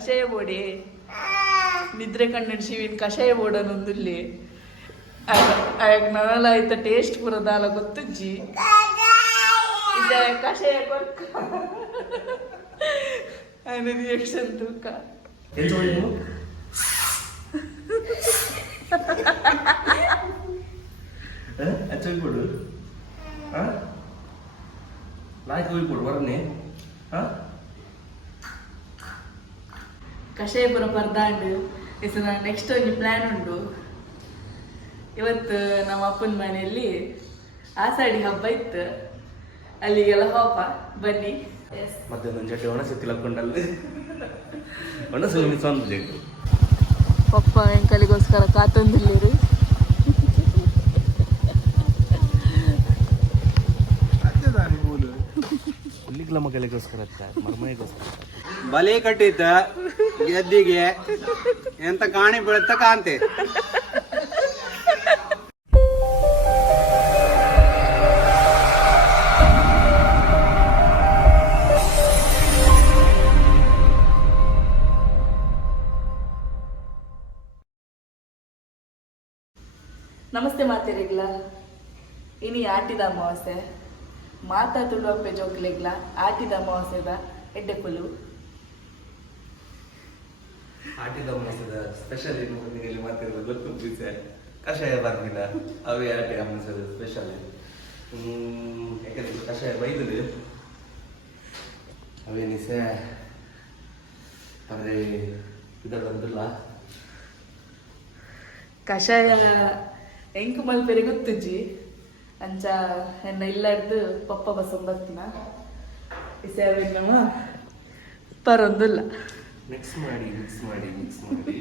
ಕಷಾಯ ಬೋಡೆ ನಿದ್ರೆ ಕಣ್ಣಿಡ್ ಶಿವಿನ್ ಕಷಾಯ ಬೋಡನೊಂದುಲ್ಲಿ ನನಲ ಆಯ್ತ ಟೇಸ್ಟ್ ಪೂರ ದಾಲ ಗೊತ್ತುಜ್ಜಿ ಕಷಾಯ ಕೊರ್ಕ ఆయన ರಿಯಾಕ್ಷನ್ ತೂಕ ಹೋಗ್ಬಿಡು ನಾಯ್ಕ ಹೋಗ್ಬಿಡು ಹೊರನೆ ಕಷಾಯ ಪುರ ಪರ್ದಾಂಡು ಹೆಸರು ನೆಕ್ಸ್ಟ್ ಒಂದು ಪ್ಲ್ಯಾನ್ ಉಂಟು. ಇವತ್ತು ನಮ್ಮ ಅಪ್ಪನ ಮನೆಯಲ್ಲಿ ಆಷಾಢಿ ಹಬ್ಬ ಇತ್ತು, ಅಲ್ಲಿಗೆಲ್ಲ ಹೋಪ ಬನ್ನಿ. ಮಧ್ಯಾಹ್ನ ಜೊತೆ ಒಣಸಿ ತಿಳ್ಕೊಂಡಲ್ಲಿ ಒಣಸು ಸ್ವಂತ ಪಪ್ಪ ಎಂಕಲಿಗೋಸ್ಕರ ಕಾತೊಂದಿಲ್ಲಿರಿ. ಮಗಳಿಗೋಸ್ಕರ ಮರ್ಮಯ್ಯಗೋಸ್ಕರ ಬಲೆ ಕಟ್ಟಿದ್ದ ಗೆದ್ದಿಗೆ ಎಂತ ಕಾಣಿ ಬೀಳುತ್ತ ಕಾಂತೆ. ನಮಸ್ತೆ ಮಾತೇರಿಗ್ಲ ಇನಿ ಆಟಿದ ಅಮಾವಾಸ್ಯೆ ಮಾತಾ ತುಳುವಪ್ಪೆ ಜೋಕ್ಲೆಗ್ಲ ಆಟಿದ ಅಮಾವಾಸ್ಯದ ಎಡ್ಡೆಪುಲು ಆಟಿದ ಅಮಾವಾಸ್ಯದ ಸ್ಪೆಷಲ್ ಏನು ಇಲ್ಲಿ ಮಾತಾಡಿದ ಗೊತ್ತು ಪೀಸೆ ಕಷಾಯ ಬರ್ತಿಲ್ಲ ಅವೇ ಆಟಿ ಅಮಾವಾಸ್ಯದ ಸ್ಪೆಷಲ್. ಯಾಕಂದ್ರೆ ಕಷಾಯ ಬೈದಲು ಅವೇನಿಸೆ ಆದರೆ ಇದಲ್ಲ ಕಷಾಯ ಎಂಕು ಮಲ್ಪೆರೆ ಗೊತ್ತುಜ್ಜಿ ಅಂಚ ಎನ್ನ ಇಲ್ಲಾಡ್ದು ಪಪ್ಪ ಬಸಂ ಬರ್ತೀನ ಸೇವೆನ್ನಮ್ಮ ಪರೊಂದಿಲ್ಲ ಮಿಕ್ಸ್ ಮಾಡಿ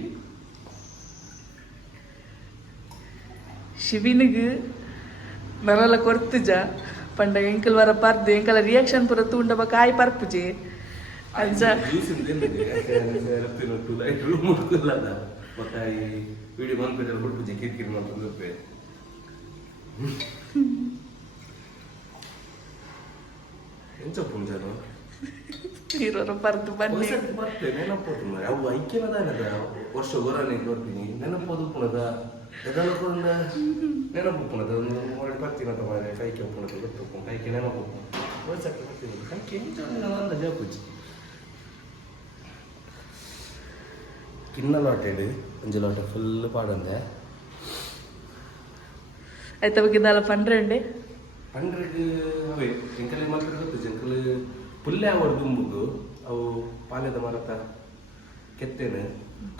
ಶಿವಿನಿಗೆ ನರಲ್ಲ ಕೊಡ್ತುಜ ಪಂಡ ಎಂಕಲ್ ವರ ಪರ್ದು ಎಂಕಲ ರಿಯಾಕ್ಷನ್ ಪೂರ ತೂಂಡಬ ಕಾಯಿ ಪರ್ಪುಜಿ ಅಂಚ ವಿಡಿಯೋ ಬಂದ್ಬಿಟ್ಟಲ್ಲಿ ಬಿಟ್ಬಿಟ್ಟು ಕಿರಿಕಿರಿ ಮಾಡ್ಕೊಂಡು ಎಂಚಪ್ಪು ಜನ ಇರೋರು ಪರ್ದು ಬನ್ನಿ ಬರ್ತೇನೆ ನೆನಪೋದು ಅವು ಐಕ್ಯನದ ವರ್ಷ ಹೊರನೆ ಬರ್ತೀನಿ ನೆನಪೋದು ಪುನದ ಎದಲಕೊಂಡ ನೆನಪು ಪುನದ ಒಂದು ಮಾಡಿ ಬರ್ತೀನಂತ ಮಾರೆ ಕೈಕೆ ಪುನದ ಗೊತ್ತು ಕೈಕೆ ನೆನಪು ವರ್ಷಕ್ಕೆ ಬರ್ತೀನಿ ಕೈಕೆ ಎಂಚ ಅಂದ ಜಾಪುಜಿ ಕಿನ್ನಲಾಟೆಡು ಅಂಜಲಾಟ ಫುಲ್ ಪಾಡಂದೆ ಆಯ್ತಾ ಬಗ್ಗಿದ್ದಲ್ಲ ಪಂಡ್ರೆ ಪಂಡ್ರೆಗ್ ಅವೇ ಎಂಕಲೆ ಮಾತ್ರ ಗೊತ್ತು ಜಂಕಲ್ ಪುಲ್ಲೆ ಅವಡು ದುಂಬುದು ಅವು ಪಾಲೆದ ಮರತ ಕೆತ್ತೇನೆ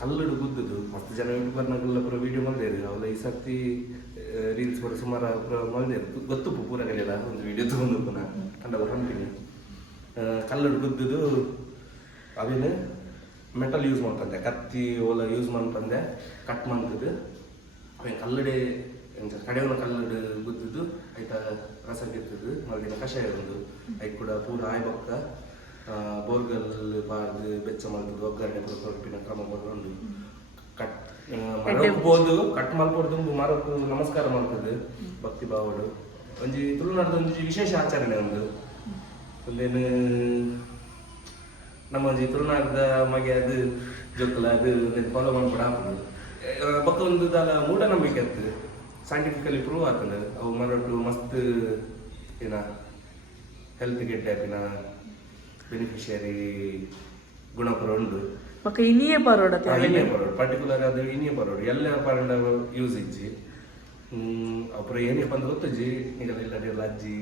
ಕಲ್ಲಡು ಗುದ್ದುದು ಮಸ್ತ್ ಜನ ಬರ್ನಾಗೆಲ್ಲ ಪೂರ ವಿಡಿಯೋ ಮಾಡಿದ್ರು ಅವಲ್ಲ ಈ ಸರ್ತಿ ರೀಲ್ಸ್ ಕೂಡ ಸುಮಾರು ಪೂರ ಮಾಡಿದ್ರು ಗೊತ್ತು ಪೂರ ಕಲಿಯಲ್ಲ ಒಂದು ವಿಡಿಯೋ ತಗೊಂಡು ಪುನಃ ಕಂಡ ಕಂಪಿನಿ ಕಲ್ಲಡು ಗುದ್ದುದು ಅವೇನು ಮೆಟಲ್ ಯೂಸ್ ಮಾಡ್ತಂದೆ ಕತ್ತಿ ಓಲ ಯೂಸ್ ಮಾಡ್ತಂದೆ ಕಟ್ ಮಾಡ್ತದ್ದು ಅವೇ ಕಲ್ಲಡೆ ಕಡೆಯವನ ಕಲ್ಲಡು ಗುದ್ದುದು ಆಯ್ತಾ ರಸ ಗೆತ್ತದು ಮರುದಿನ ಕಷಾಯ ಒಂದು ಐಕ್ ಕೂಡ ಪೂರ ಆಯ್ಬಕ್ಕ ಬೋರ್ಗಲ್ ಬಾರ್ದು ಬೆಚ್ಚ ಮಾಡ್ತದ್ದು ಒಗ್ಗರಣೆ ಪೂರ ತೊಡಪಿನ ಕ್ರಮ ಬಂದು ಕಟ್ ಮರಬಹುದು ಕಟ್ ಮಾಡ್ಕೊಡ್ದು ಮರಕ್ಕೂ ನಮಸ್ಕಾರ ಮಾಡ್ತದ್ದು ಭಕ್ತಿ ಭಾವಡು ಒಂಜಿ ತುಳುನಾಡ್ದು ಒಂಜಿ ವಿಶೇಷ ಆಚರಣೆ ಒಂದೇನು ನಮ್ಮ ಒಂಜಿ ತುಳುನಾಡ್ದ ಮಗೆ ಅದು ಜೋಕಲ ಅದು ಫಾಲೋ ಮಾಡ್ಬಿಡ ಹಾಕೋದು ಬಕ್ಕ ಒಂದು ದಾಲ ಮೂಢನಂಬಿಕೆ ಆಗ್ತದೆ ಸೈಂಟಿಫಿಕಲಿ ಪ್ರೂವ್ ಆಗ್ತದೆ ಅವು ಮರಟ್ಟು ಮಸ್ತ್ ಏನ ಹೆಲ್ತ್ ಗೆ ಟೈಪಿನ ಬೆನಿಫಿಷಿಯರಿ ಗುಣಪುರ ಉಂಡು ಇನಿಯೇ ಪರೋಡ ಪರ್ಟಿಕ್ಯುಲರ್ ಅದು ಇನಿಯೇ ಪರೋಡ ಎಲ್ಲ ಪರಂಡ ಯೂಸ್ ಇಜ್ಜಿ ಅಪುರ ಏನಪ್ಪ ಅಂತ ಗೊತ್ತಜ್ಜಿ ಈಗಲ್ಲ ಅಜ್ಜಿ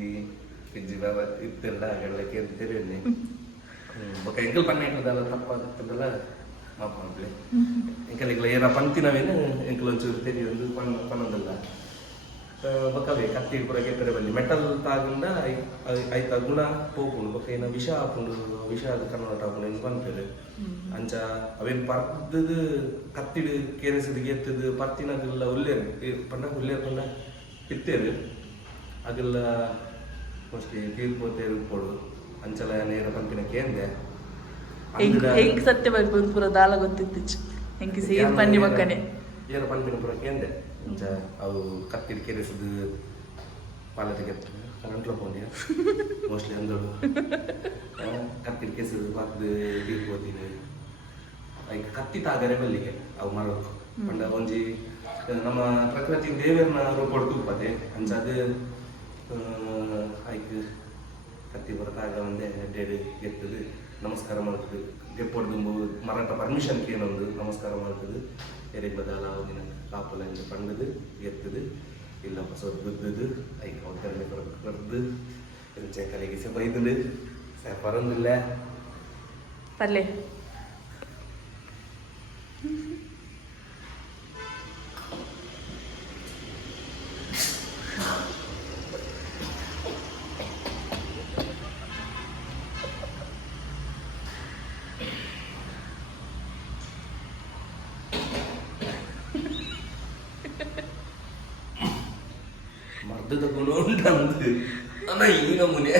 ಇಜ್ಜಿ ಇತ್ತೆಲ್ಲ ಹಾಗೆಲ್ಲ ಕೇಳಿ ತಿಳಿಯನ್ನಿ ಬೊಕ್ಕ ಎಂಕಲ್ ಪನ್ನ ಎಂಕಲ್ದಲ್ಲ ತಪ್ಪಾದಲ್ಲ ಮಾಪ ಮಾಡ್ಲಿ ಎಂಕಲ್ ಏನ ಪಂತಿನವೇನು ಎಂಕಲ್ ಒಂಚೂರು ತೆರಿಯೊಂದು ಪನ್ನೊಂದಲ್ಲ ಬೊಕ್ಕವೇ ಕತ್ತಿ ಪೂರ ಕೆಟ್ಟರೆ ಬಲ್ಲಿ ಮೆಟಲ್ ತಾಗುಂಡ ಐತ ಗುಣ ಪೋಪುಂಡು ಬೊಕ್ಕ ಏನ ವಿಷ ಹಾಪುಂಡು ವಿಷ ಅದು ಕನ್ನಡ ಹಾಪುಂಡು ಏನು ಪನ್ಪೇರು ಅಂಚ ಅವೇನು ಪರ್ದದು ಕತ್ತಿಡು ಕೇರಿಸಿದ ಗೆತ್ತದು ಪರ್ತಿನದೆಲ್ಲ ಉಲ್ಲೇರು ಪಂಡ ಉಲ್ಲೇರು ಪಂಡ ಇತ್ತೇರು ಅದೆಲ್ಲ ಮೋಸ್ಟ್ಲಿ ತೀರ್ಪೋತೇರು ಕೊಡು ಅಂಚಲ ನೇರ ಪಂಪಿನ ಕೇಂದ್ರ ಹೆಂಗ್ ಸತ್ಯ ಬರ್ಬೋದು ಪೂರ ದಾಲ ಗೊತ್ತಿತ್ತು ಹೆಂಗೆ ಸೇರ್ ಪನ್ನಿ ಮಕ್ಕನೆ ಏರ ಪಂಪಿನ ಪೂರ ಕೇಂದ್ರ ಅಂಚ ಅವು ಕತ್ತಿಡ್ ಕೆರೆಸಿದು ಪಾಲತಿಗೆ ಕರೆಂಟ್ಲ ಪೋಂಡಿಯ ಮೋಸ್ಟ್ಲಿ ಅಂದಳು ಕತ್ತಿಡ್ ಕೆರೆಸಿದು ಬಾರ್ದು ತೀರ್ಪೋತೀನಿ ಐಕ್ ಕತ್ತಿ ತಾಗರೆ ಬಲ್ಲಿಗೆ ಅವು ಮರಕ್ಕೆ ಪಂಡ ಒಂಜಿ ನಮ್ಮ ಪ್ರಕೃತಿ ದೇವರನ್ನ ರೂಪಡ್ ತೂಪದೆ ಅಂಚಾದ ಐಕ್ ಕತ್ತಿ ಬರತಾಗ ಒಂದೇ ಅಡ್ಡೆಡು ಎತ್ತದು ನಮಸ್ಕಾರ ಮಾಡ್ತದೆ ಗೆಪ್ಪೊಡ್ದು ಮರಾಠ ಪರ್ಮಿಷನ್ ಏನೊಂದು ನಮಸ್ಕಾರ ಮಾಡ್ತದೆ ಎರೆ ಬದಲ ಅವಾಗಿನ ಕಾಪಲ ಪಂಡದು ಎತ್ತದು ಇಲ್ಲ ಹೊಸ ಗುದ್ದದು ಐಕ್ ಅವತ್ತಲ್ಲಿ ಕರೆದು ಕಲೆಗೆ ಸಹ ಬೈದು ಸಹ ಪರಂದಿಲ್ಲ ಪಲ್ಲೆ ಮರ್ದದ ಗುಣ ಉಂಟಂದು ಅನ್ನ ಈ ನಮೂನೆ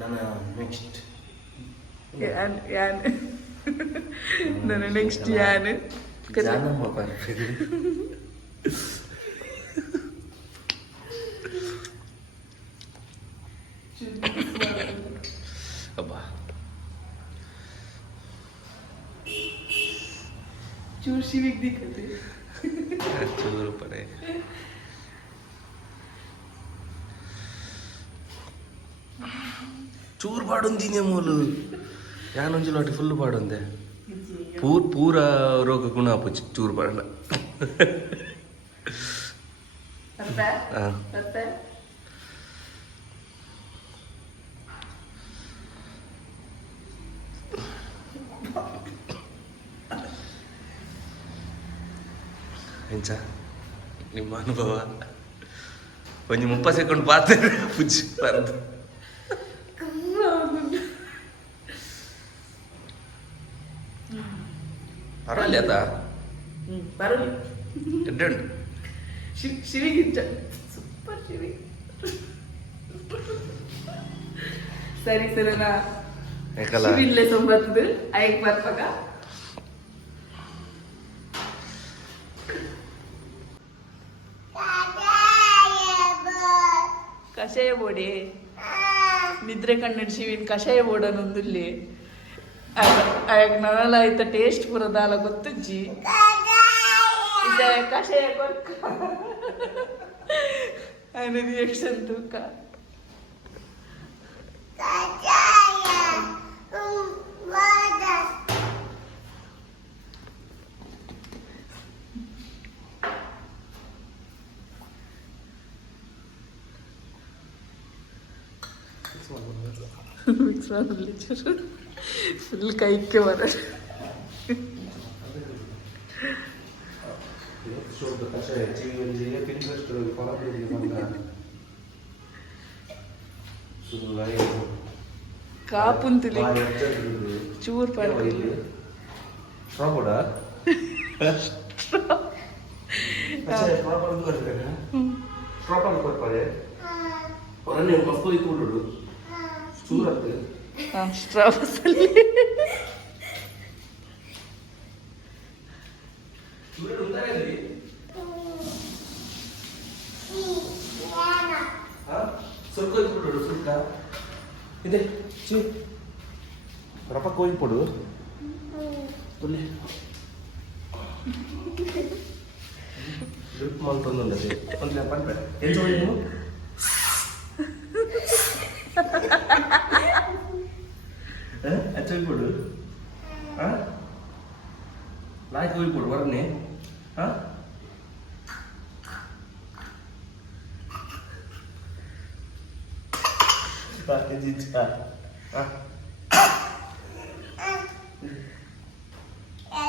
ನನ್ನ ನೆಕ್ಸ್ಟ್ ನನ್ನ ನೆಕ್ಸ್ಟ್ ಯಾನ್ ಜಾನಮ್ಮ ಬರ್ಬೇಕು ಅಬ್ಬಾ ಚೂರ್ ಶಿವಿಗ್ ದಿಕ್ಕತೆ ಚೂರು ಪಡೆ ಚೂರು ಪಾಡೊಂದಿನೇ ಮೂಲು ಯಾನೊಂಜಿ ಲೋಟಿ ಫುಲ್ ಪಾಡೊಂದೆ ಪೂರ ರೋಗ ಗುಣ ಆಪುಚ್ಚಿ ಚೂರು ಪಾಡಲ್ಲ ಎಂಚ ನಿಮ್ಮ ಅನುಭವ ಒಂಜಿ 30 ಸೆಕೆಂಡ್ ಪಾತ್ರ ಪುಜ್ಜಿ ಬರದು ಪರಲ್ಲ ಅದ ಬರಲಿ ಎಡ್ಡುಂಡು ಶಿವಿಗಿಂಚ ಸೂಪರ್ ಶಿವಿ ಸರಿ ಸರಿನಾ ಯಾಕಲ್ಲ ಶಿವಿಲ್ಲೇ ತೊಂಬತ್ತು ಐಕ್ ಬರ್ಪಾಗ ಕಷಾಯ ಬೋಡಿ ನಿದ್ರೆ ಕಣ್ಣಿಡ್ ಶಿವಿನ್ ಕಷಾಯ ಬೋಡನೊಂದುಲ್ಲಿ ನಲ್ಲ ಆಯ್ತ ಟೇಸ್ಟ್ ಪೂರ ದಾಲ ಗೊತ್ತಜ್ಜಿ ಇದೆ ಕಷಾಯ ಕೊರ್ಕ ఆయన ರಿಯಾಕ್ಷನ್ ತೂಕ ಮಿಕ್ಸ್ ಮಾಡಲಿ ಫುಲ್ ಕೈಕ್ಕೆ ಬರ ಕಾಪುಂತಲಿ ಚೂರ್ ಪಡ್ತಿಲ್ಲ ಸ್ಟ್ರಾಬಸಲ್ಲಿ ಇದೆ ಚಿ ರಪ್ಪ ಕೋಯಿ ಪಡು ಡ್ರಿಪ್ ಮಾಡ್ತಂದಲ್ಲದೆ ಒಂದು ಪನ್ಬೇಡ ಎಂಜಾಯ್ ನೀವು ಅಚ್ಚೋಯ್ ಪಡು ಲಾಯ್ಕ್ ಹೋಗಿ ಪಡು ಹೊರನೆ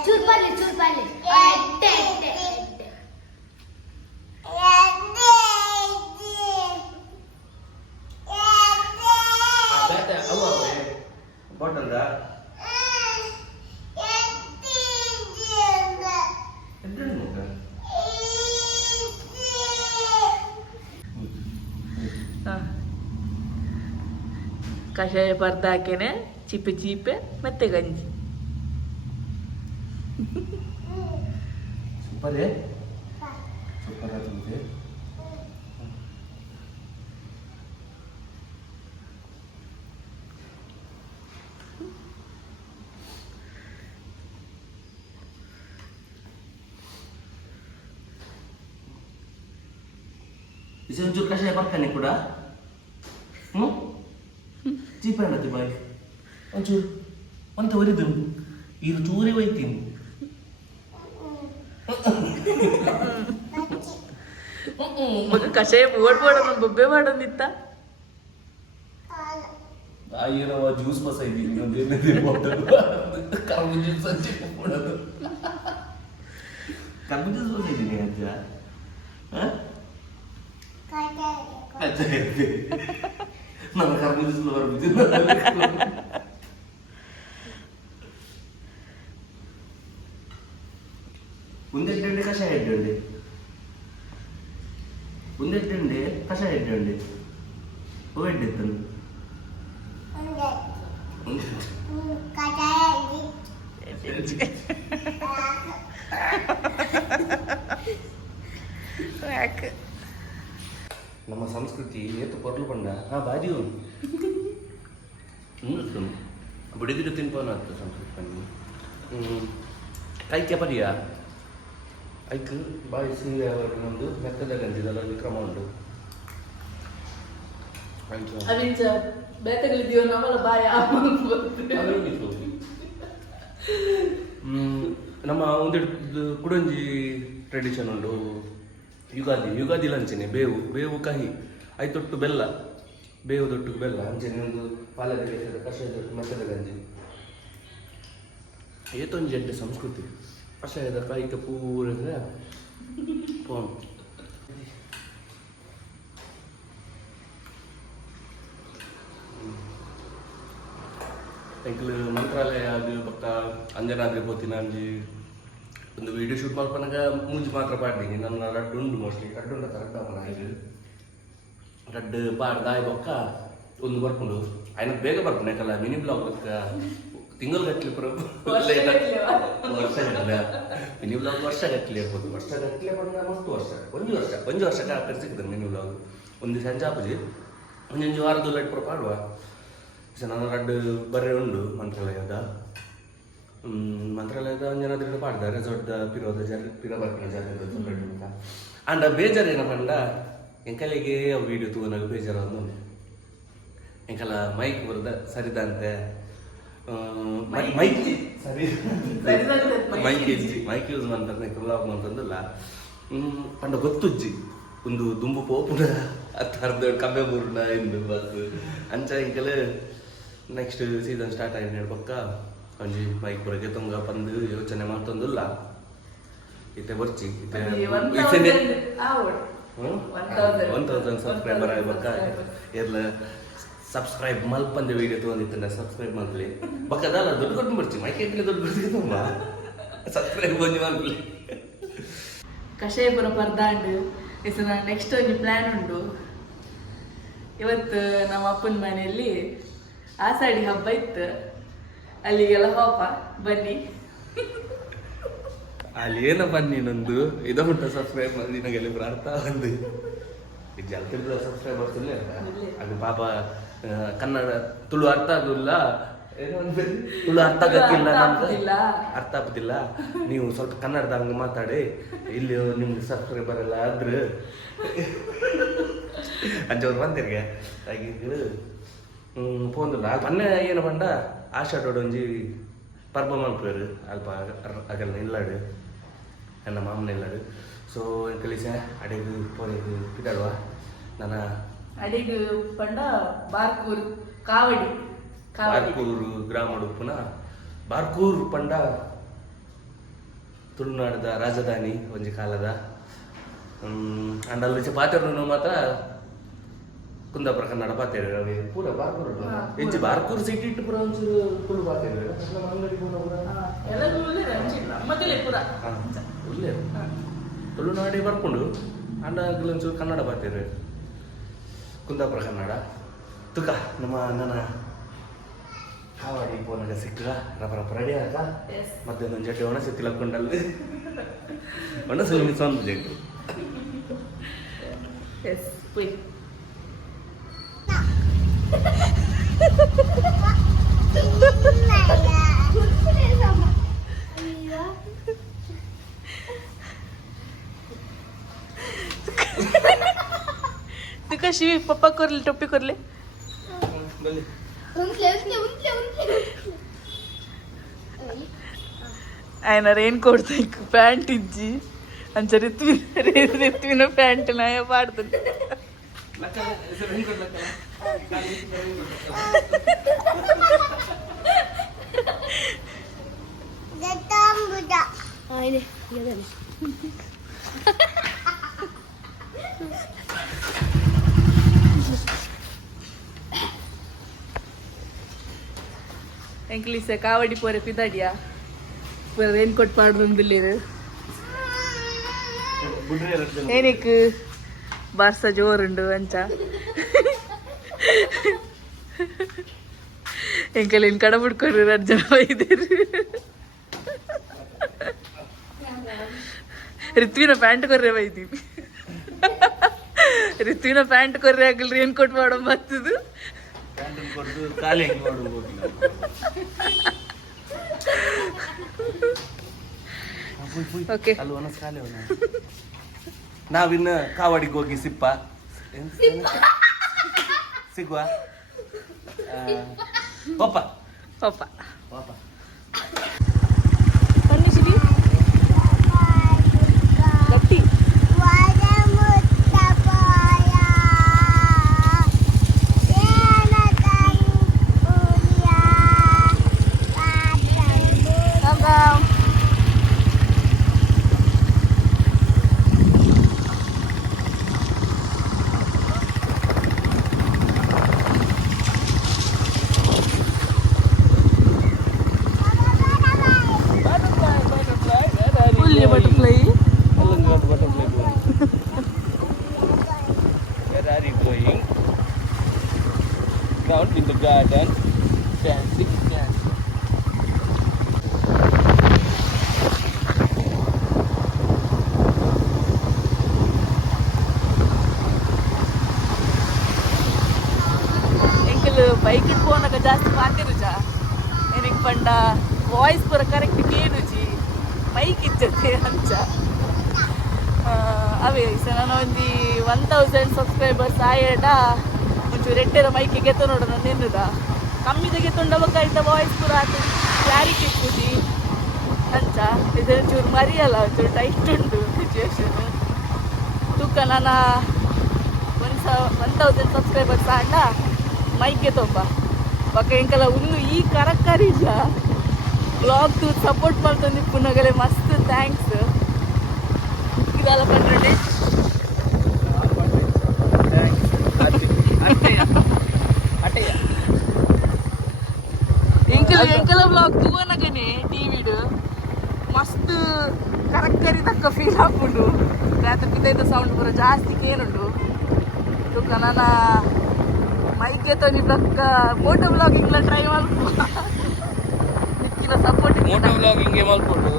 ಚೂರ್ಪಾಲಿ ಚೂರ್ಪಾಲಿ ಬಾಟಲ್ದ ಕಷಾಯ ಬರ್ದಾಕೆನೆ ಚಿಪ್ಪೆ ಚೀಪೆ ಮತ್ತೆ ಗಂಜಿ ಸೂಪರ್ ಸೂಪರ್ ಆಗುತ್ತೆ ಇಸ ಒಂಚೂರು ಕಷಾಯ ಬರ್ತಾನೆ ಕೂಡ ಹ್ಞೂ ಚೀಪಣ್ಣತಿ ಬಾಯಿ ಒಂಚೂರು ಅಂತ ಒರಿದು ಇದು ಚೂರಿ ಒಯ್ತೀನಿ ಮಗ ಕಷಾಯ ಓಡ್ಬೋಡ ಬೊಬ್ಬೆ ಮಾಡೋದಿತ್ತ ಏನೋ ಜ್ಯೂಸ್ ಮಸ ಇದ್ದೀನಿ ಒಂದೇನಿದೆ ಕರ್ಬೂಜ ಜ್ಯೂಸ್ ಹಂಚಿ ಕೊಡೋದು ಕರ್ಬೂಜ ಜ್ಯೂಸ್ ಮಸ ಇದ್ದೀನಿ ಅಜ್ಜ ನನ್ನ ಕರ್ಬೂಜ ಜ್ಯೂಸ್ ಬರ್ಬಿಟ್ಟಿಲ್ಲ ಒಂದೆಡ್ಡೆ ಕಷಾಯ ಎಡ್ಡೆ ಒಂದೆಡ್ಡೆ ಕಷಾಯ ಎಡ್ಡೆ ಓ ಎಡ್ಡೆತ್ತನು ನಮ್ಮ ಸಂಸ್ಕೃತಿ ಏತು ಪೊರ್ಲು ಬಂಡ ಬಾರಿ ಬಿಡಿದಿರು ತಿನ್ಪೋನ ಅಂತ ಸಂಸ್ಕೃತಿ ಬನ್ನಿ ಕೈಕೆ ಪರಿಯ ಐಕ್ ಬಾಯಿಸಿ ಒಂದು ಮೆತ್ತದ ಗಂಜಿದಲ್ಲ ವಿಕ್ರಮ ಉಂಟು ಅವಿಂಚ ಬೇತಗಳಿದೆಯೋ ನಮ್ಮಲ್ಲ ಬಾಯ ನಮ್ಮ ಒಂದೆರಡು ಕುಡಂಜಿ ಟ್ರೆಡಿಷನ್ ಉಂಟು ಯುಗಾದಿ ಲಂಚನೆ ಬೇವು ಕಹಿ ಐತೊಟ್ಟು ಬೆಲ್ಲ ಬೇವು ದೊಟ್ಟು ಬೆಲ್ಲ ಅಂಚನೆ ಒಂದು ಪಾಲದ ಕಷಾಯ ದೊಟ್ಟು ಮೆತ್ತದ ಗಂಜಿ ಏತೊಂದು ಜಡ್ಡೆ ಸಂಸ್ಕೃತಿ ಕಷಾಯದ ಕಾಯಿಕ ಪೂರ ಫೋನ್ ಎಂಕ್ಲು ಮಂತ್ರಾಲಯ ಅದು ಪಕ್ಕ ಅಂಜನಾದ್ರಿ ಪೋತಿನ ಅಂಜಿ ಒಂದು ವಿಡಿಯೋ ಶೂಟ್ ಮಾಡ್ಕೊಂಡಾಗ ಮುಂಚೆ ಮಾತ್ರ ಪಾಡ್ತೀನಿ ನನ್ನ ರಡ್ಡು ಉಂಡು ಮೋಸ್ಟ್ಲಿ ರಡ್ಡು ಉಂಡ ಕರೆಕ್ಟ್ ಅವನ ಇದು ರಡ್ಡು ಪಾಡ್ದಾಯ್ ಬೊಕ್ಕ ಒಂದು ಬರ್ಕೊಂಡು ಆಯ್ನ ಬೇಗ ಬರ್ತಾನೆ ಯಾಕಲ್ಲ ಮಿನಿ ಬ್ಲಾಗ್ ಬಕ್ಕ ತಿಂಗಳು ಗಟ್ಟಲೆ ವರ್ಷ ಗಟ್ಟಲೆ ಮಿನಿ ಬ್ಲಾಗ್ ವರ್ಷ ಗಟ್ಟಲೆ ಇರ್ಬೋದು ವರ್ಷ ಗಟ್ಟಲೆ ಬಂದ ಮಸ್ತ್ ವರ್ಷ ಒಂದು ವರ್ಷಕ್ಕೆ ಆ ಕಡೆ ಸಿಗ್ತದೆ ಮಿನಿ ಬ್ಲಾಗ್ ಒಂದು ಸಂಜೆ ಆಪುಜಿ ಒಂದೊಂದು ವಾರದ ಲೈಟ್ ಪುರ ಪಾಡುವ ನಾನು ರಡ್ಡು ಬರ್ರೆ ಉಂಡು ಮಂತ್ರಾಲಯದ ಅಂಜನಾದ್ರಿ ಪಾಡ್ದ ರೆಸಾರ್ಟ್ ಪಿರೋದ ಪಿರ ಬರ್ಪಿನ ಜಾತ್ರೆ ಅಂತ ಅಂಡ ಬೇಜಾರು ಏನಪ್ಪ ಅಂಡ ಎಂಕಲಿಗೆ ವೀಡಿಯೋ ತಗೊಂಡಾಗ ಬೇಜಾರು ಒಂದು ಎಂಕಲ ಮೈಕ್ ಬರದ ಸರಿದಂತೆ ಮೈಕ್ ಸರಿ ಮೈಕ್ ಯೂಸ್ ಮಾಡ್ತಾರೆ ವ್ಲಾಗ್ ಅಂತಂದಲ್ಲ ಪಂಡ ಗೊತ್ತುಜ್ಜಿ ಒಂದು ದುಂಬು ಪೋಪುನ ಅರ್ಧ ಕಮ್ಮೆ ಬೂರ್ಣ ಎಂದು ಬಸ್ ಅಂಚ ಇಂಕಲ ನೆಕ್ಸ್ಟ್ ಸೀಸನ್ ಸ್ಟಾರ್ಟ್ ಆಗಿ ಹೇಳ್ಬೇಕ ಒಂಜಿ ಮೈಕ್ ಬರಗೆ ತುಂಗ ಬಂದು ಯೋಚನೆ ಮಾಡ್ತಂದಿಲ್ಲ ಇತ್ತೆ ಬರ್ಚಿ ಇತ್ತೆ 1000 ಸಬ್ಸ್ಕ್ರೈಬರ್ ಆಗ್ಬೇಕ ಎಲ್ಲ ಸಬ್ಸ್ಕ್ರೈಬ್ ಮಲ್ಪಂದೆ ವಿಡಿಯೋ ತಗೊಂಡಿತ್ತಂಡ ಸಬ್ಸ್ಕ್ರೈಬ್ ಮಾಡ್ಲಿ ಬಕ್ಕದಲ್ಲ ದುಡ್ಡು ಕೊಟ್ಟು ಬರ್ಚಿ ಮೈಕ್ ಎಂಟ್ಲಿ ದುಡ್ಡು ಕೊಡ್ತೀವಿ ತುಂಬ ಸಬ್ಸ್ಕ್ರೈಬ್ ಬಂದು ಮಾಡ್ಲಿ ಕಷಾಯ ಪುರ ಪರ್ದಾಂಡು ಹೆಸರು ನೆಕ್ಸ್ಟ್ ಒಂದು ಪ್ಲ್ಯಾನ್ ಉಂಟು ಇವತ್ತು ನಮ್ಮ ಅಪ್ಪನ ಮನೆಯಲ್ಲಿ ಆಷಾಢಿ ಹಬ್ಬ ಇತ್ತು ಅಲ್ಲಿಗೆಲ್ಲ ಹೋಪ ಬನ್ನಿ ಅಲ್ಲಿ ಏನಪ್ಪ ನೀನೊಂದು ಇದೊಂಟ ಸಬ್ಸ್ಕ್ರೈಬ್ ಮಾಡಿ ನಿನಗೆಲ್ಲ ಅರ್ಥ ಒಂದು ಜಲ್ತಿಲ್ಲ ಸಬ್ಸ್ಕ್ರೈಬರ್ಸ್ ಇಲ್ಲ ಅದು ಪಾಪ ಕನ್ನಡ ತುಳು ಅರ್ಥ ಆಗುಲ್ಲ ತುಳು ಅರ್ಥ ಆಗಕ್ಕಿಲ್ಲ ನಮ್ಗೆ ಅರ್ಥ ಆಗುದಿಲ್ಲ ನೀವು ಸ್ವಲ್ಪ ಕನ್ನಡದಾಗ ಮಾತಾಡಿ ಇಲ್ಲಿ ನಿಮ್ಗೆ ಸಬ್ಸ್ಕ್ರೈಬರ್ ಎಲ್ಲ ಆದ್ರೆ ಅಂಜವ್ರು ಬಂದಿರ್ಗೆ ಹಾಗೆ ಪೋಂದಿಲ್ಲ ಮೊನ್ನೆ ಏನು ಬಂಡ ಆಷಾಢೋಡು ಒಂಜಿ ಪರ್ಬ ಮಲ್ಪೇರು ಅಲ್ಪ ಅಗಲ್ಲ ಇಲ್ಲಾಡು ನನ್ನ ಮಾಮನ ಇಲ್ಲಾಡು ಸೊ ಕಲಿಸ ಅಡಿಗೆ ಪೋನಿಗೆ ಪಿದಾಡುವ ನನ್ನ ಅಡಿಗೆ ಪಂಡ ಬಾರ್ಕೂರ್ ಕಾವಡಿ ಬಾರ್ಕೂರು ಗ್ರಾಮ ಉಡುಪುನ ಬಾರ್ಕೂರ್ ಪಂಡ ತುಳುನಾಡದ ರಾಜಧಾನಿ ಒಂಜಿ ಕಾಲದ ಅಂಡಲ್ಲಿ ಪಾತೆರು ಮಾತ್ರ ಕುಂದಾಪುರ ಕನ್ನಡ ಪಾತೇರಿ ಪೂರ ಬಾರ್ಕೂರ್ ಹೆಚ್ಚು ಬಾರ್ಕೂರ್ ಸಿಟಿ ಇಟ್ಟು ಪೂರ ಒಂಚೂರು ತುಳು ಪಾತೇರಿ ಅಂಗಡಿ ಒಳ್ಳೆ ತುಳುನಾಡಿ ಬರ್ಕೊಂಡು ಅಂಡಾಗ್ಲೊಂಚೂರು ಕನ್ನಡ ಪಾತೇರಿ ಕುಂದಾಪುರ ಕನ್ನಡ ತುಕ ನಮ್ಮ ನನ್ನ ಕಾವಾಡಿ ಪೋನಾಗ ಸಿಕ್ಕ ರಪ ರೆಡಿ ಆಗ ಮತ್ತೆ ಒಂದು ಜಡ್ಡೆ ಒಣಸಿ ತಿಲಕ್ಕೊಂಡಲ್ಲಿ ಒಣಸು ಮಿಸ್ಸೊಂದು ಜಡ್ಡು ಎಸ್ ಪುಯ್ तू कशी पप्पा करले टोपी करले ಬನ್ನಿ. ఆయన రెయిన్ కోట్ ప్యాంట్ ఇచ్చి అంచ రిత్విన ప్యాంట్ నాయ పాడుతుంది ಲಕ್ಕ, ಹೆಸರು ಹೆಂಗ್ ಕೊಡ್ಲಕ್ಕ? ಎಂಕ್ಲಿಸ ಕಾವಡಿ ಪೋರೆ ಪಿದಾಡಿಯಾ ಪೂರ ರೈನ್ ಕೋಟ್ ಪಾಡ್ದು ಬಿಡ್ರಿ ಎರಡು ಜನ. ಏನಕ್ಕೆ ಬಾರ್ಸ ಜೋರುಂಡು ಅಂಚ ಎಂಕಲ್ ಇನ್ ಕಡ ಬಿಡ್ಕೊಡ್ರಿ 2 ಜನ ಒಯ್ದಿರಿ ರಿತ್ವಿನ ಪ್ಯಾಂಟ್ ಕೊರ್ರೆ ಒಯ್ದೀವಿ ರಿತ್ವಿನ ಪ್ಯಾಂಟ್ ಕೊರ್ರೆ ಆಗಲ್ ರೈನ್ ಕೋಟ್ ಮಾಡೋ ಬರ್ತದು ಪ್ಯಾಂಟನ್ನು ಕೊಡ್ದು ಖಾಲಿ ಹೆಂಗ್ ಮಾಡೋದು ಹೋಗಿಲ್ಲ. ಓಕೆ ಅಲ್ಲಿ ಒಂದೊಂದು ಖಾಲಿ ಅವನ ನಾವಿನ್ನ ಕಾವಡಿಗೆ ಹೋಗಿ ಸಿಪ್ಪ ಸಿಗುವ ಪಪ್ಪ ಪಪ್ಪ ಪಾಪ ಪನ್ನಿಸಿರಿ ಗಟ್ಟಿ butterfly. Butterfly going. Where are you going? Down in the garden. Dancing, dancing. Bike పోనాక జాస్తి మాతిరుజా నేను పండ వాయిస్ ಪೂರ ಕರೆಕ್ಟ್ ಕೇಳುಜಿ ಮೈಕ್ ಇಚ್ಚತ್ತೆ ಅಂಚ ಅವೇ ನಾನು ಒಂದು 1000 ಸಬ್ಸ್ಕ್ರೈಬರ್ಸ್ ಆಯಡ ಒಂಚೂರು ರೆಟ್ಟೆರ ಮೈಕ್ ಗೆತ್ತ ನೋಡ ನಾನು ಎನ್ನುದ ಕಮ್ಮಿದ ಗೆತ್ತೊಂಡಬೇಕಾಯ್ತ ವಾಯ್ಸ್ ಪೂರ ಆತು ಕ್ಲಾರಿಟಿ ಇಕ್ಕುಜಿ ಅಂಚ ಇದು ಚೂರು ಮರಿಯಲ್ಲ ಒಂಚೂರು ಟೈಟ್ ಉಂಟು ಸಿಚುವೇಶನ್ ತೂಕ ನಾನು 1000 ಸಬ್ಸ್ಕ್ರೈಬರ್ಸ್ ಆಂಡ ಮೈಕ್ ತೊಂಬ ಬಕ್ಕ ಎಂಕಲ ಉಂದು ಈ ಕರಕರಿಜ ಬ್ಲಾಗ್ ಸಪೋರ್ಟ್ ಮಾಡ್ತಂದು ಪುನಗಲೆ ಮಸ್ತ್ ಥ್ಯಾಂಕ್ಸ್ ಇದೆಲ್ಲ ಕಂಡ್ರೆ ಎಂಕಲ ಬ್ಲಾಗ್ ತೂವನಗನೆ ಟಿವಿಡು ಮಸ್ತ್ ಕರಕರಿ ತಕ್ಕ ಫೀಲ್ ಹಾಕೊಂಡು ರಾತ್ರಿ ಕಿತ್ತೈತ ಸೌಂಡ್ ಪೂರ ಜಾಸ್ತಿ ಕೇನುಂಡು ತುಕ ನಾನು ಮೈಕ್ ಎತ್ತೋನಿ ತಕ್ಕ ಮೋಟೋ ಬ್ಲಾಗಿಂಗ್ಲ ಟ್ರೈ ಮಾಡ್ಕೊ ನಿಕ್ಕಿನ ಸಪೋರ್ಟ್ ಮೋಟೋ ವ್ಲಾಗಿಂಗ್ ಮಾಡ್ಕೊಂಡು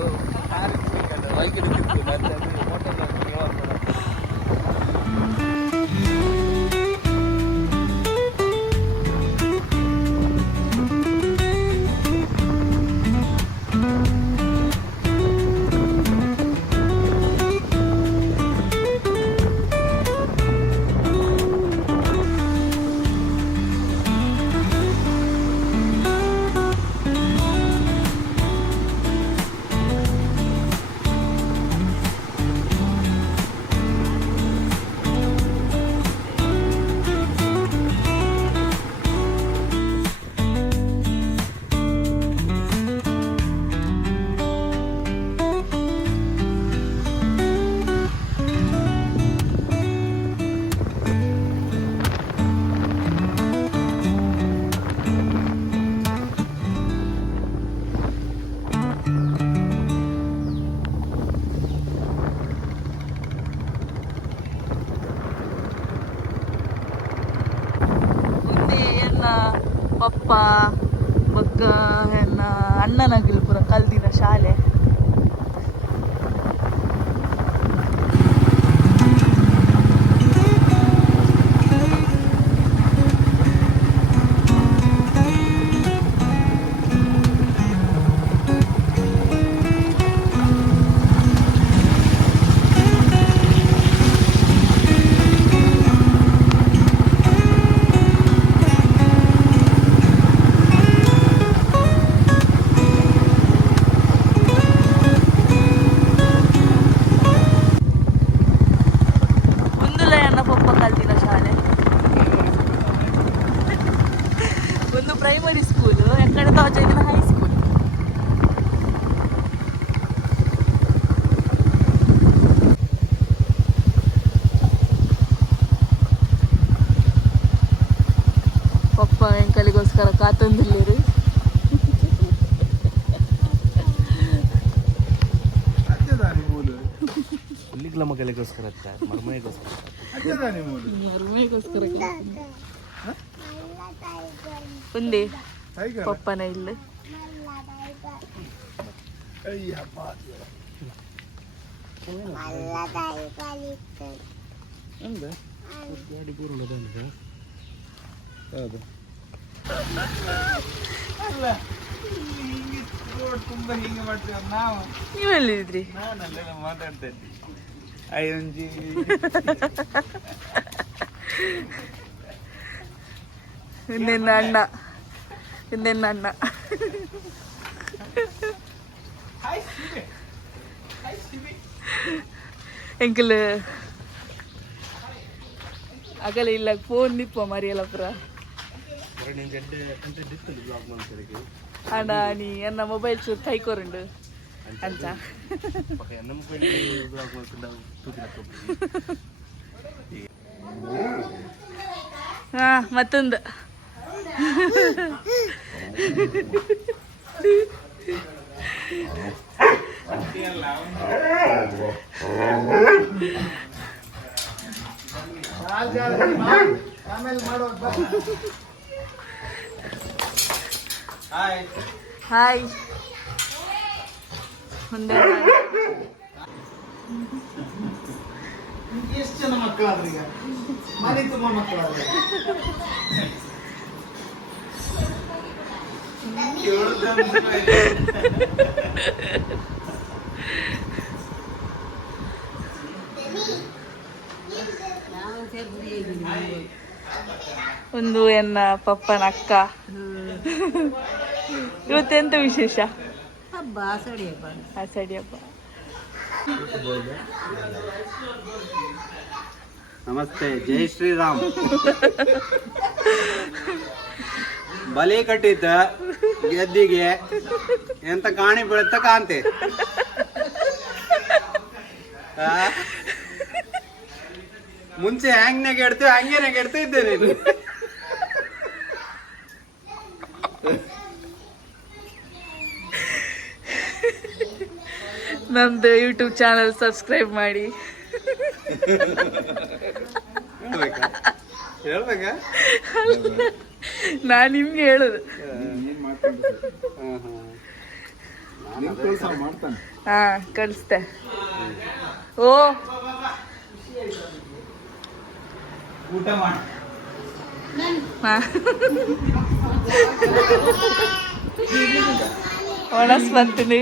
ಬೈಕ್ ಮೋಟೋ ವ್ಲಾಗಿಂಗ್ ಮಾಡ್ಕೊಂಡು ಪಪ್ಪ ಬೊಕ್ಕ ಎನ್ನ ಅಣ್ಣನಗಿಲ್ ಪೂರ ಕಲ್ದಿನ ಶಾಲೆ ಪಪ್ಪ ಕಲ್ತಿನ ಶಾಲೆ ಒಂದು ಪ್ರೈಮರಿ ಸ್ಕೂಲ್ ಎಕ್ಕಡೆ ತವಚೈತಿನ ಹೈ ಸ್ಕೂಲ್. ಪಪ್ಪ ಎಂಕಲಿಗೋಸ್ಕರ ಕಾತೊಂದಿಲ್ಲಿರಿ. ಇಲ್ಲಿಗ್ಲ ಮಗಳಿಗೋಸ್ಕರ ಮರ್ಮಯ್ಯಗೋಸ್ಕರ ಮರ್ಮೆಗೋಸ್ಕರ ಒಂದೇ ಪಪ್ಪನ ಇಲ್ಲ. ತುಂಬಾ ಹಿಂಗೆ ಮಾಡ್ತೀವಿ ನಾವು. ನೀವೆಲ್ಲಿದ್ರಿ? ನಾನಲ್ಲೆಲ್ಲ ಮಾತಾಡ್ತಾ ಇದ್ದೆ. ಅಯ್ಯಂಜಿ ಇನ್ನೇನು ಅಣ್ಣ ಎಂಕಲ್ ಅಗಲ ಇಲ್ಲ ಫೋನ್ ನಿಪ್ಪ ಮರಿಯಲ್ಲ ಪುರ ಅಣ್ಣ ನೀ ಎನ್ನ ಮೊಬೈಲ್ ಚೂರು ಕೈಕೋರುಂಡು ಅಂತ. ಹಾ ಮತ್ತೊಂದು ಹಾಯ್ ಒಂದೇ ಎಷ್ಟು ಜನ ಮಕ್ಕಳಾದ್ರೆ ಈಗ ಮನೆ ತುಂಬ ಮಕ್ಕಳಾದ್ರೆ ಒಂದು ಎನ್ನ ಪಪ್ಪನ ಅಕ್ಕ. ಇವತ್ತೆಂತ ವಿಶೇಷ? ಆಷಾಢಿ ಹಬ್ಬ. ನಮಸ್ತೆ, ಜೈ ಶ್ರೀರಾಮ್. ಬಲಿ ಕಟ್ಟಿದ್ದ ಗೆದ್ದಿಗೆ ಎಂತ ಕಾಣಿ ಬೀಳುತ್ತ ಕಾಂತೆ. ಮುಂಚೆ ಹ್ಯಾಂಗ್ನೆ ಗೆಡ್ತೀವಿ ಹಂಗೇನೆ ಗೆಡ್ತಾ ಇದ್ದೆ ನೀನು. ನಮ್ದು ಯೂಟ್ಯೂಬ್ ಚಾನಲ್ ಸಬ್ಸ್ಕ್ರೈಬ್ ಮಾಡಿ. ಹೇಳ್ಬೇಕಾ? ನಾನು ನಿಮ್ಗೆ ಹೇಳುದು. ಹಾ ಕಳಿಸ್ತೆ. ಓ ಊಟ ಮಾಡಿ ಒಣಸ್ ಬಂತೀನಿ.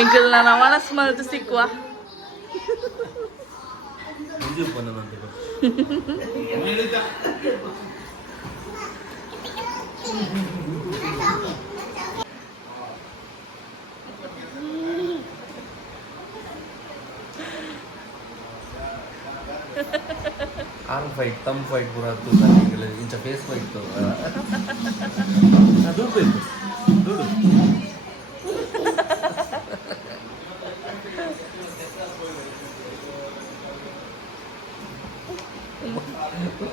ಎಂಕಲ್ ನಾನು ಒಣಸ್ ಮದ್ದು ಸಿಕ್ಕುವ. ಆರ್ಮ್ ಫೈಟ್ ತಮ್ ಫೈಟ್ ಪೂರ ಇಂಚ ಫೇಸ್ ಫೈಟ್ ದುಡ್ಡು ದುಡ್ಡು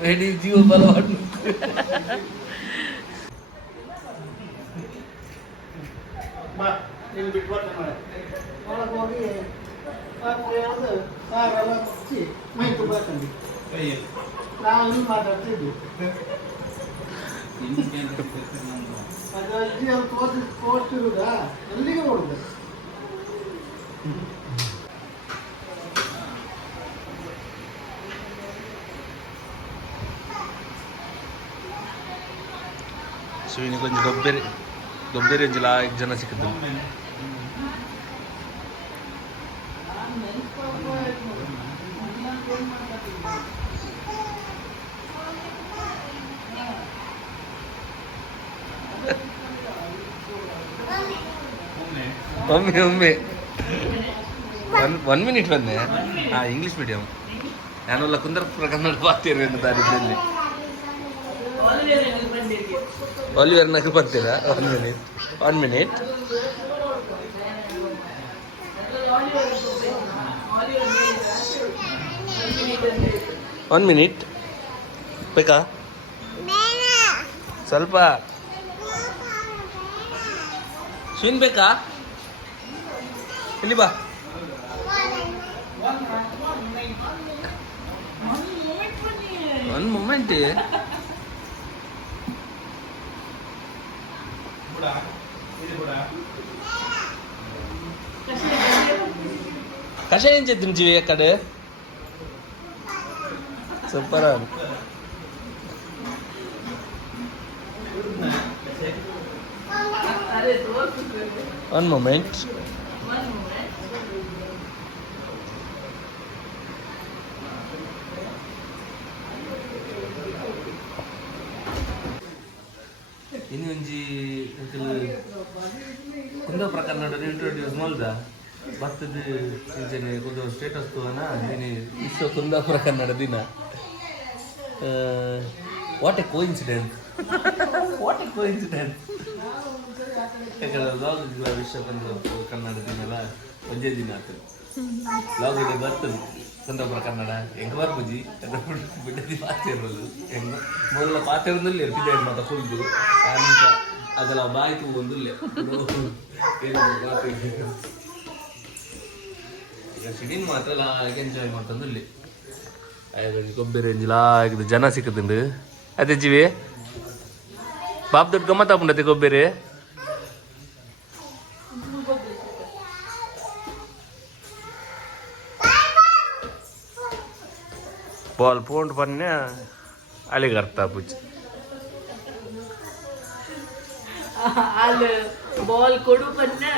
ರೆಡಿ ಜೀವ ಬಲವಾಡು. ನಾನು ಮಾತಾಡ್ತಿದ್ದೆ ತೋರಿಸಿರುವುದಾ ಅಲ್ಲಿಗೆ ನೋಡುದು. ಶಿವಿನಿ ಕೊಂಚ ಗೊಬ್ಬರಿ ಒಂಜಲ 5 ಜನ ಸಿಕ್ಕಿದ್ದು. ಒಮ್ಮೆ ಒನ್ ಮಿನಿಟ್ ಬಂದೆ ಇಂಗ್ಲೀಷ್ ಮೀಡಿಯಂ ನಾನೆಲ್ಲ ಕುಂದಾಪುರ ಕನ್ನಡ ಪಾತಿರು ಎಂದು ತಾರಿದ್ದಲ್ಲಿ ಒಲಿವರ್ ನಗು ಬರ್ತೀರಾ 1 ಮಿನಿಟ್ ಒನ್ ಮಿನಿಟ್ ಬೇಕಾ ಸ್ವಲ್ಪ ಶೀನ್ ಬೇಕಾ ಇಲ್ಲಿ ಬಾ ಒನ್ ಮೂಮೆಂಟ್ కషాయం ఏం చేద్దాం జీవి అక్కడ సూపర్ 1 moment ini ಒಂಜಿ ಕುಂದಾಪುರ ಕನ್ನಡ ಇಂಟ್ರೊಡ್ಯೂಸ್ ಮಾಡ್ದ ಬರ್ತದೆ ಇಂಚನೆ ಕುಂದ ಸ್ಟೇಟಸ್ ತೋನ ನೀನು ವಿಶ್ವ ಕುಂದಾಪುರ ಕನ್ನಡ ದಿನ ವಾಟ್ ಎ ಕೋಇನ್ಸಿಡೆಂಟ್ ಯಾಕಂದ್ರೆ ವಿಶ್ವ ಕನ್ನಡ ದಿನ ಒಂದೇ ದಿನ ಆಯ್ತು ಲಾಗ್ ಇದೆ ಬರ್ತದೆ ಕುಂದಾಪುರ ಕನ್ನಡ ಹೆಂಗೆ ಬರ್ಬುಜಿ ಬಿಡದಿ ಪಾತಿರೋದು ಹೆಂಗ ಮೊದಲ ಪಾತಿರೋದಲ್ಲಿ ಇರ್ತಿದ್ದೆ ಮಾತ್ರ ಫುಲ್ದು ಅಂತ ಅದೆಲ್ಲ ಬಾಯ್ತು ಒಂದಿಲ್ಲೇ ಈಗ ಸಿಡಿನ್ ಮಾತ್ರ ಲಾಗೆ ಎಂಜಾಯ್ ಮಾಡ್ತಂದಿಲ್ಲಿ ಕೊಬ್ಬರಿ ರೇಂಜ್ ಲಾಗಿದ್ದು ಜನ ಸಿಕ್ಕದಿಂದ ಅದೇ ಜೀವಿ ಬಾಪ್ ದೊಡ್ಡ ಗಮ್ಮತ್ ಹಾಕೊಂಡೈತೆ ಕೊಬ್ಬರಿ बॉल पोंड बनने आले करता कुछ आले बॉल कोडू बनने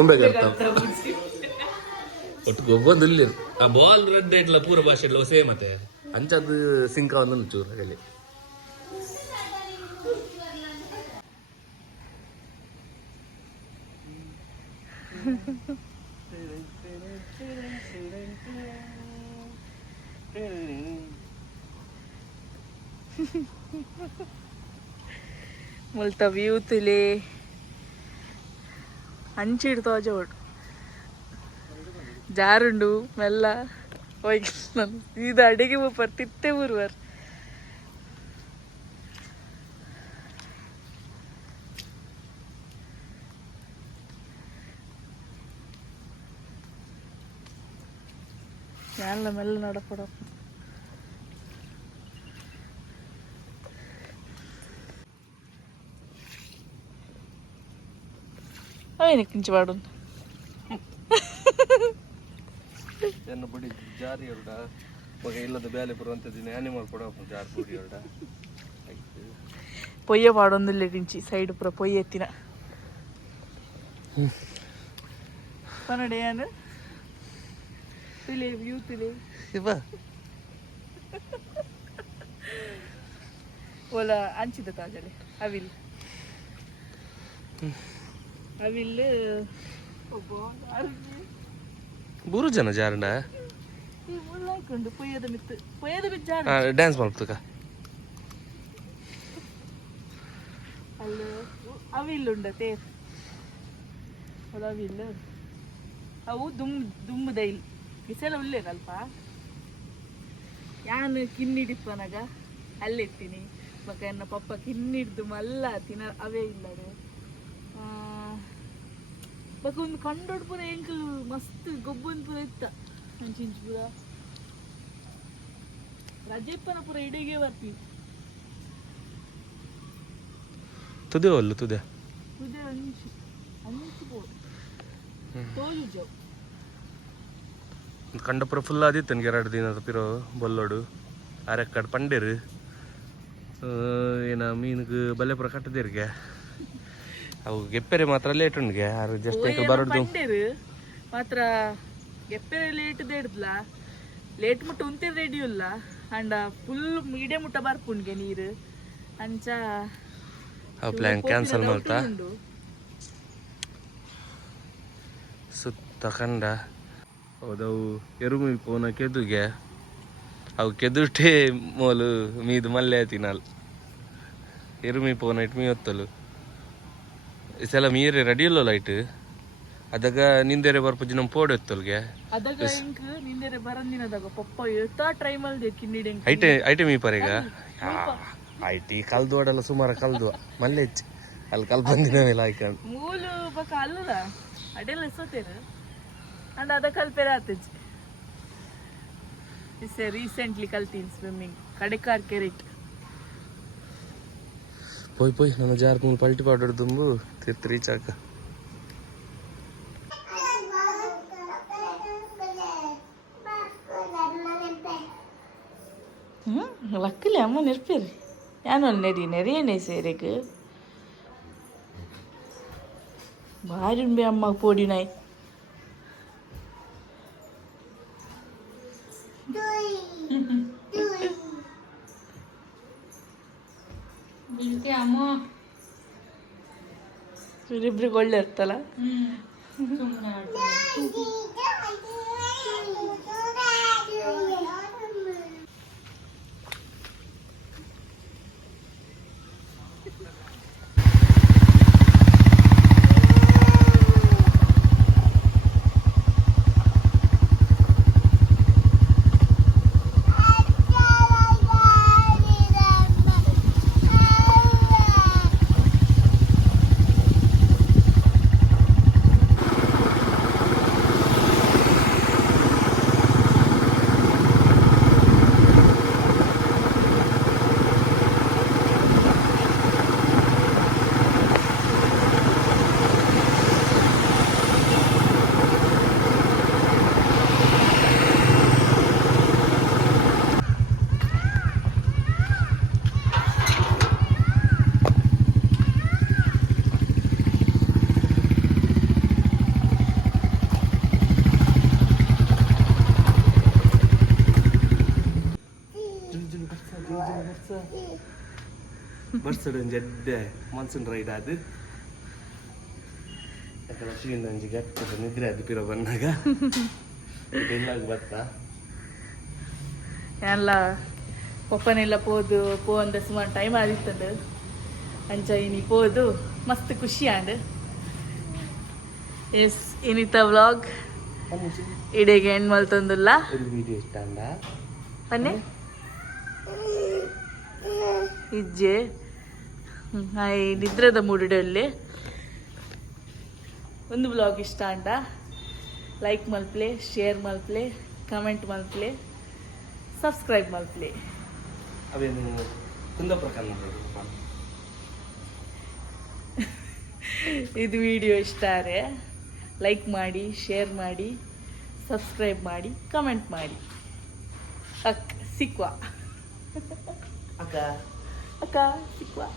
उंबे करता ಒಟ್ಟು ಗೊಬ್ಬೊಂದಿಲ್ಲ ಆ ಬಾಲ್ ರೆಡ್ ಇಟ್ಲ ಪೂರ ಭಾಷೆಲ್ಲ ಸೇಮ್ ಮತ್ತೆ ಅಂಚದು ಸಿಂಕ ಒಂದು ಚೂರು ಹಾಗಲ್ಲಿ ಮುಲ್ತ ವ್ಯೂ ತುಲೆ ಅಂಚಿಡ್ತಾವ ಜೋಡು ಜಾರುಂಡು ಮೆಲ್ಲ ಹೋಗಿ ಇದು ಅಡಿಗೆ ಬೂಪರ್ ತಿತ್ತೆ ಬರುವರ್ ಮೆಲ್ಲ ಮೆಲ್ಲ ನಡಪಡ ಅವನಿಗೆ ಕಿಂಚು ಪಾಡು ಎನ್ನ ಬಡಿ ಜಾರಿ ಎರಡ ಮಗ ಇಲ್ಲದ ಬೇಲೆ ಬರುವಂಥದ್ದು ಆನಿಮಲ್ ಕೊಡ ಜಾರಿ ಬುಡಿ ಎರಡ పొయ్య పాడొందులే కించి సైడ్ పుర పొయ్యి ఎత్తిన పనడేయాను తులే వ్యూ తులే ఇవ్వ ఓలా అంచిద తాజలే అవిల్ ಅವಿಲ್ಲ ಬೂರು ಜನ ಜಾರಣ ಹಾಕೊಂಡು ಪೊಯ್ಯದ ಬಿತ್ತು ಜಾರ ಡ್ಯಾನ್ಸ್ ಮಾಡ್ತಕ ಅಲ್ಲಿ ಅವಿಲ್ಲುಂಡತೆ ಅವಿಲ್ಲ ಅವು ದುಂಬುದೈಲ್ ಬಿಸಲ ಉಲ್ಲೇನಲ್ಪ ಯಾನು ಕಿನ್ನಿಡಿಪ್ಪನಾಗ ಅಲ್ಲಿರ್ತೀನಿ ಬಕ ಎನ್ನ ಪಪ್ಪ ಕಿನ್ನಿಡ್ದು ಮಲ್ಲ ತಿನ್ನ ಅವೇ ಇಲ್ಲದೆ ಬಕ ಒಂದು ಕಂಡೋಡ್ ಪೂರ ಎಂಕಲ್ ಮಸ್ತ್ ಗೊಬ್ಬನ್ ಪೂರ ಇತ್ತ ಅಂಚಿಂಚು ಪೂರ ರಜೆಪ್ಪನ ಪೂರ ಇಡಿಗೆ ಬರ್ತೀವಿ ತುದೆ ಒಲ್ಲು ತುದೆ ಅಂಚು ಪೋ ತೋಲು ಜೋ ಕಂಡಪುರ ಫುಲ್ ಆದಿತ್ತು ನನಗೆ 2 ದಿನ ಪಿರೋ ಬೊಲ್ಲೋಡು ಅರೆಕ್ಕಡ್ ಪಂಡೇರು ಏನ ಮೀನಿಗೆ ಬಲೆಪುರ ಕಟ್ಟದಿರ್ಗೆ ಅವು ಗೆಪ್ಪೆರೆ ಮಾತ್ರ ಲೇಟ್ ಉಂಡ್ಗೆ ಜಸ್ಟ್ ಬರೋದು ಮಾತ್ರ ಗೆಪ್ಪೆರೆ ಲೇಟ್ ದೇಡ್ದ್ಲ ಲೇಟ್ ಮುಟ್ಟ ಉಂತೆ ರೆಡಿ ಇಲ್ಲ ಅಂಡ ಫುಲ್ ಮೀಡಿಯಂ ಮುಟ್ಟ ಬರ್ಪುಂಡ್ಗೆ ನೀರು ಅಂಚ ಪ್ಲಾನ್ ಕ್ಯಾನ್ಸಲ್ ಮಾಡ್ತಾ ಸುತ್ತ ಕಂಡ ಹೌದವು ಎರುಮಿ ಪೋನ ಕೆದುಗೆ ಅವು ಕೆದುಟೆ ಮೋಲು ಮೀದು ಮಲ್ಲೆ ತಿನ್ನಲ್ ಎರುಮಿ ಪೋನ ಇಟ್ಟು ಮೀ ಹೊತ್ತಲು ಇಸೆಲ್ಲ ಮೀರೆ ರೆಡಿ ಇಲ್ಲೋ ಲೈಟ್ ಅದಾಗ ನಿಂದೇರೆ ಬರ್ಪುಜಿ ನಮ್ಮ ಪೋಡೆ ಹೊತ್ತಲ್ಗೆ ಅದಾಗ ಇಂಕ್ ನಿಂದೇರೆ ಬರಂದಿನದಾಗ ಪಪ್ಪ ಎತ್ತಾ ಟ್ರೈ ಮಲ್ದೆ ಕಿನ್ನಿಡೆ ಐಟೆ ಮೀ ಪರೆಗ ಐಟಿ ಕಲ್ದು ಓಡಲ್ಲ ಸುಮಾರು ಕಲ್ದು ಮಲ್ಲೆ ಹೆಚ್ಚು ಅಲ್ಲಿ ಕಲ್ ಬಂದಿನ ಮೇಲೆ ಹಾಕೊಂಡು ಮೂಲು ಬಕ ಅಲ್ಲದ ಅಡೆಲ್ಲ ಸೋತೇನು ಅಂಡ್ ಅದ ಕಲ್ಪೆರ ಆತಜ್ ಇಸೆ ರೀಸೆಂಟ್ಲಿ ಕಲ್ತೀನಿ ಸ್ವಿಮ್ಮಿಂಗ್ ಕಡೆಕಾರ್ ಕೆರೆಟ್ ಪೋಯ್ ನನ್ನ ಜಾರ್ ಮೂರು ಪಲ್ಟಿ ಪಾಡೋದು ತುಂಬು ತಿರ್ತಿ ರೀಚ್ ಆಕ ಲಕ್ಕಲಿ ಅಮ್ಮ ನೆರ್ಪೇರಿ ಯಾನು ನೆರಿಯನೇ ಸೇರೆಗೆ ಭಾರಿ ಉಂಬೆ ಅಮ್ಮ ಪೋಡಿ ನಾಯಿ ಇವ್ರಿಬ್ರಿಗೆ ಒಳ್ಳೆ ಇರ್ತಲ್ಲ ಬರ್ಸಡು ಜಡ್ಡೆ ಮಾನ್ಸೂನ್ ರೈಡ್ ಅದು ಯಾಕಂದ್ರೆ ಶ್ರೀಯಿಂದ ಅಂಜಿ ಗಟ್ಟದ ನಿದ್ರೆ ಅದು ಪಿರೋ ಬಂದಾಗ ಎಲ್ಲಾಗ ಬರ್ತಾ ಎಲ್ಲ ಪಪ್ಪನೆಲ್ಲ ಪೋ ಅಂದ ಸುಮಾರು ಟೈಮ್ ಆದಿತ್ತಂದು ಅಂಚ ಇನಿ ಪೋದು ಮಸ್ತ್ ಖುಷಿ ಆಂಡ್ ಎಸ್ ಇನಿತ ವ್ಲಾಗ್ ಇಡೆಗೆ ಎಂಡ್ ಮಲ್ತೊಂದುಲ್ಲ ഒരു വീഡിയോ ഇഷ്ടണ്ട ಪನ್ನೆ ಇಜ್ಜೆ ಹಾಯ್ ನಿದ್ರದ ಮೂಡಿಡಲ್ಲಿ ಒಂದು ಬ್ಲಾಗ್ ಇಷ್ಟ ಅಂಡ ಲೈಕ್ ಮಲ್ಪ್ಲೆ ಶೇರ್ ಮಲ್ಪ್ಲೆ ಕಮೆಂಟ್ ಮಲ್ಪ್ಲೆ ಸಬ್ಸ್ಕ್ರೈಬ್ ಮಲ್ಪ್ಲೆ ಅವೇನು ಕುಂದಾಪುರ ಕನ್ನಡ ಇದು ವಿಡಿಯೋ ಇಷ್ಟ ಆದರೆ ಲೈಕ್ ಮಾಡಿ ಶೇರ್ ಮಾಡಿ ಸಬ್ಸ್ಕ್ರೈಬ್ ಮಾಡಿ ಕಮೆಂಟ್ ಮಾಡಿ ಸಿಕ್ವಾ ಅಕ್ಕ ಅಕ್ಕ ಸಿಕ್ವಾ